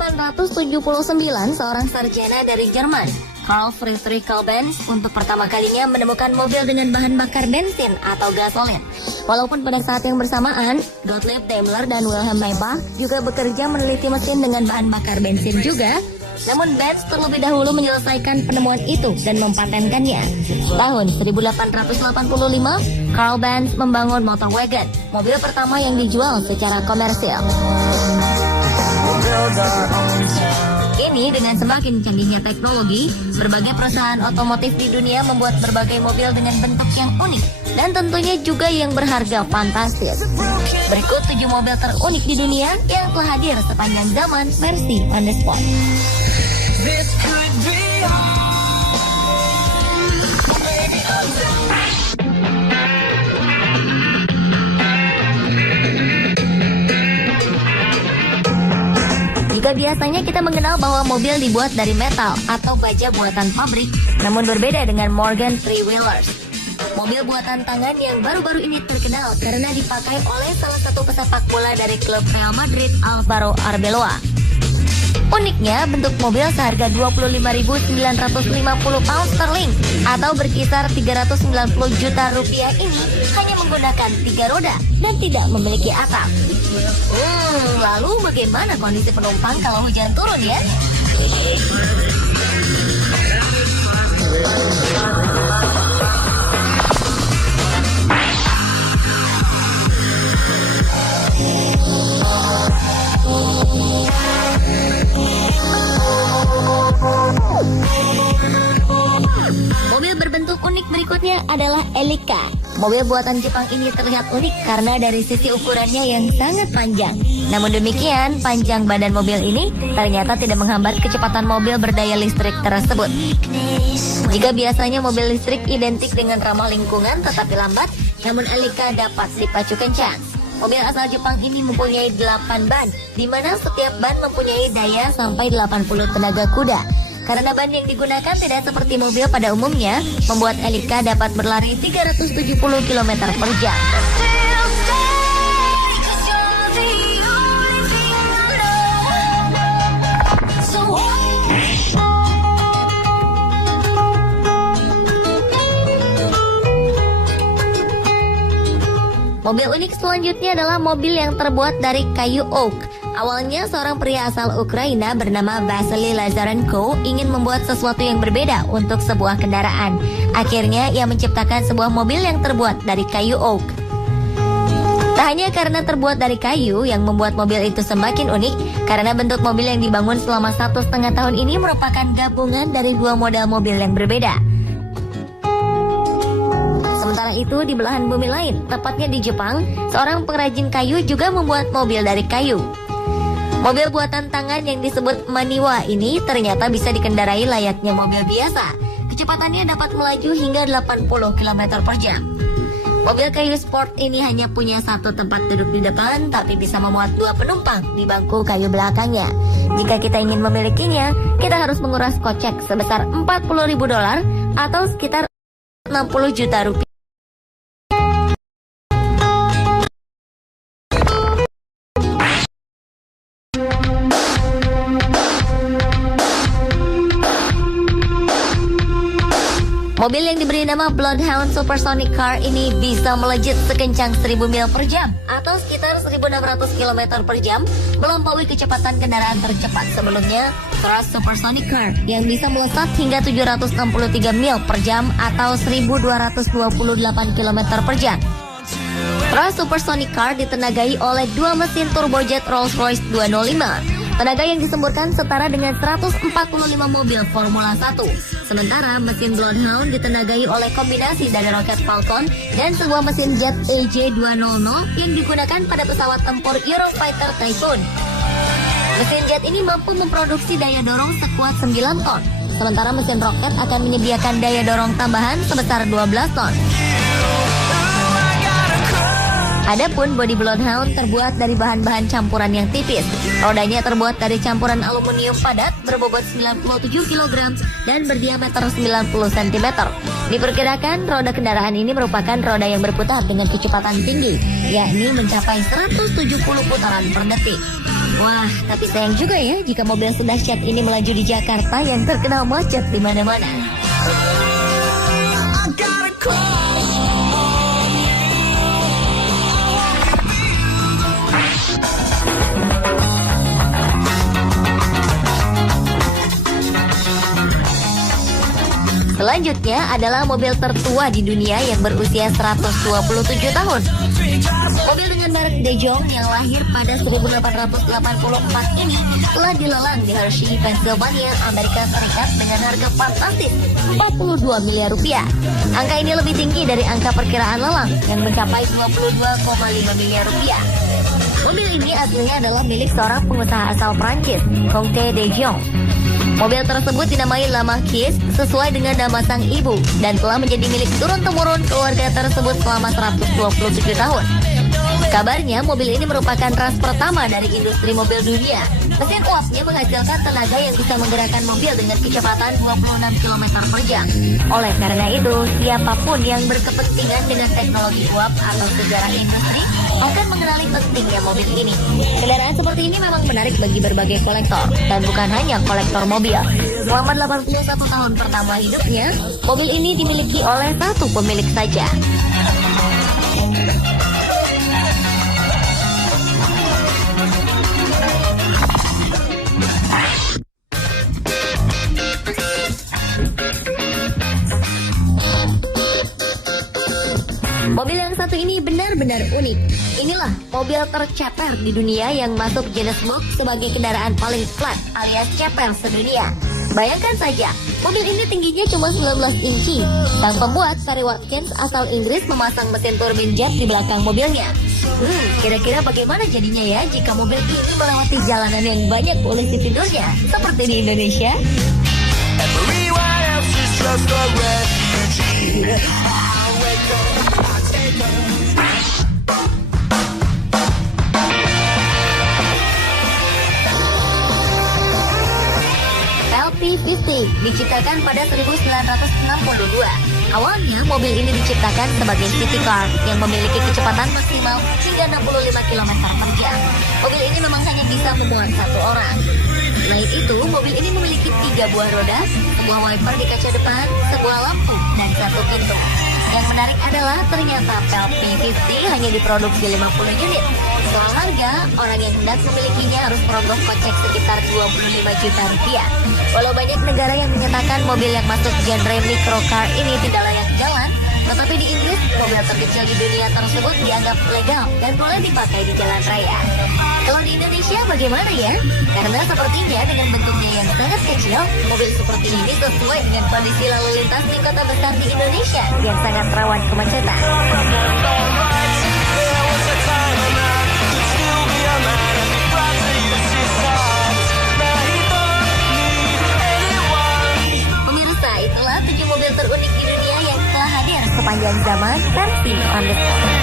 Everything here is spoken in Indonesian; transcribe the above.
1879, seorang sarjana dari Jerman, Karl Friedrich Benz, untuk pertama kalinya menemukan mobil dengan bahan bakar bensin atau gasolin. Walaupun pada saat yang bersamaan, Gottlieb Daimler dan Wilhelm Maybach juga bekerja meneliti mesin dengan bahan bakar bensin juga, namun Benz terlebih dahulu menyelesaikan penemuan itu dan mempatenkannya. Tahun 1885, Karl Benz membangun motor wagon, mobil pertama yang dijual secara komersial. Kini dengan semakin canggihnya teknologi, berbagai perusahaan otomotif di dunia membuat berbagai mobil dengan bentuk yang unik dan tentunya juga yang berharga fantastis. Berikut 7 mobil terunik di dunia yang telah hadir sepanjang zaman versi on the spot. This could be Jika biasanya kita mengenal bahwa mobil dibuat dari metal atau baja buatan pabrik, namun berbeda dengan Morgan Three Wheelers. Mobil buatan tangan yang baru-baru ini terkenal karena dipakai oleh salah satu pesepak bola dari klub Real Madrid, Alvaro Arbeloa. Uniknya, bentuk mobil seharga 25.950 pound sterling atau berkisar 390 juta rupiah ini hanya menggunakan 3 roda dan tidak memiliki atap. Lalu bagaimana kondisi penumpang kalau hujan turun ya? Mobil berbentuk unik berikutnya adalah Elica. Mobil buatan Jepang ini terlihat unik karena dari sisi ukurannya yang sangat panjang. Namun demikian, panjang badan mobil ini ternyata tidak menghambat kecepatan mobil berdaya listrik tersebut. Jika biasanya mobil listrik identik dengan ramah lingkungan tetapi lambat, namun Elica dapat dipacu kencang. Mobil asal Jepang ini mempunyai 8 ban, di mana setiap ban mempunyai daya sampai 80 tenaga kuda. Karena ban yang digunakan tidak seperti mobil pada umumnya, membuat Elica dapat berlari 370 km per jam. Mobil unik selanjutnya adalah mobil yang terbuat dari kayu oak. Awalnya seorang pria asal Ukraina bernama Vasily Lazarenko ingin membuat sesuatu yang berbeda untuk sebuah kendaraan. Akhirnya ia menciptakan sebuah mobil yang terbuat dari kayu oak. Tak hanya karena terbuat dari kayu yang membuat mobil itu semakin unik, karena bentuk mobil yang dibangun selama 1,5 tahun ini merupakan gabungan dari 2 model mobil yang berbeda. Sementara itu di belahan bumi lain, tepatnya di Jepang, seorang pengrajin kayu juga membuat mobil dari kayu. Mobil buatan tangan yang disebut Maniwa ini ternyata bisa dikendarai layaknya mobil biasa. Kecepatannya dapat melaju hingga 80 km per jam. Mobil kayu sport ini hanya punya 1 tempat duduk di depan, tapi bisa memuat 2 penumpang di bangku kayu belakangnya. Jika kita ingin memilikinya, kita harus menguras kocek sebesar $40.000 atau sekitar 60 juta rupiah. Mobil yang diberi nama Bloodhound Supersonic Car ini bisa melejit sekencang 1000 mil per jam atau sekitar 1600 km per jam, melampaui kecepatan kendaraan tercepat sebelumnya, Thrust Supersonic Car, yang bisa melesat hingga 763 mil per jam atau 1228 km per jam. Thrust Supersonic Car ditenagai oleh 2 mesin turbojet Rolls-Royce 205. Tenaga yang disemburkan setara dengan 145 mobil Formula 1. Sementara mesin Bloodhound ditenagai oleh kombinasi dari roket Falcon dan sebuah mesin jet AJ200 yang digunakan pada pesawat tempur Eurofighter Typhoon. Mesin jet ini mampu memproduksi daya dorong sekuat 9 ton. Sementara mesin roket akan menyediakan daya dorong tambahan sebesar 12 ton. Adapun bodi Bloodhound terbuat dari bahan-bahan campuran yang tipis. Rodanya terbuat dari campuran aluminium padat berbobot 97 kg dan berdiameter 90 cm. Diperkirakan roda kendaraan ini merupakan roda yang berputar dengan kecepatan tinggi, yakni mencapai 170 putaran per detik. Wah, tapi sayang juga ya jika mobil sedahsyat ini melaju di Jakarta yang terkenal macet di mana-mana. Selanjutnya adalah mobil tertua di dunia yang berusia 127 tahun. Mobil dengan merek De Jong yang lahir pada 1884 ini telah dilelang di Hershey, Pennsylvania, Amerika Serikat dengan harga fantastis 42 miliar rupiah. Angka ini lebih tinggi dari angka perkiraan lelang yang mencapai 22,5 miliar rupiah. Mobil ini aslinya adalah milik seorang pengusaha asal Prancis, Comte De Jong. Mobil tersebut dinamai La Marquise sesuai dengan nama sang ibu dan telah menjadi milik turun-temurun keluarga tersebut selama 127 tahun. Kabarnya mobil ini merupakan ras pertama dari industri mobil dunia. Mesin uapnya menghasilkan tenaga yang bisa menggerakkan mobil dengan kecepatan 26 km per jam. Oleh karena itu, siapapun yang berkepentingan dengan teknologi uap atau sejarah industri akan mengenali pentingnya mobil ini. Kendaraan seperti ini memang menarik bagi berbagai kolektor, dan bukan hanya kolektor mobil. Selama 81 tahun pertama hidupnya, mobil ini dimiliki oleh satu pemilik saja. Mobil yang satu ini benar-benar unik. Inilah mobil terceper di dunia yang masuk Guinness Book sebagai kendaraan paling flat alias ceper sedunia. Bayangkan saja, mobil ini tingginya cuma 19 inci. Sang pembuat, Terry Watkins, asal Inggris memasang mesin turbin jet di belakang mobilnya. Kira-kira bagaimana jadinya ya jika mobil ini melewati jalanan yang banyak polisi tidurnya, seperti di Indonesia? Everyone else is just a refugee. LP50 diciptakan pada 1962. Awalnya mobil ini diciptakan sebagai city car yang memiliki kecepatan maksimal hingga 65 km per jam. Mobil ini memang hanya bisa memuat satu orang. Selain itu, mobil ini memiliki 3 buah roda, sebuah wiper di kaca depan, sebuah lampu, dan 1 pintu. Yang menarik adalah ternyata LP50 hanya diproduksi 50 unit. Soal harga, orang yang hendak memilikinya harus merogoh kocek sekitar 25 juta rupiah. Walau banyak negara yang menyatakan mobil yang masuk genre microcar ini tidak layak jalan, tetapi di Inggris, mobil terkecil di dunia tersebut dianggap legal dan boleh dipakai di jalan raya. Kalau di Indonesia bagaimana ya? Karena sepertinya dengan bentuknya yang sangat kecil, mobil seperti ini sesuai dengan kondisi lalu lintas di kota besar di Indonesia yang sangat rawan kemacetan. Pemirsa, itulah 7 mobil terunik di dunia yang telah hadir sepanjang zaman versi on the spot.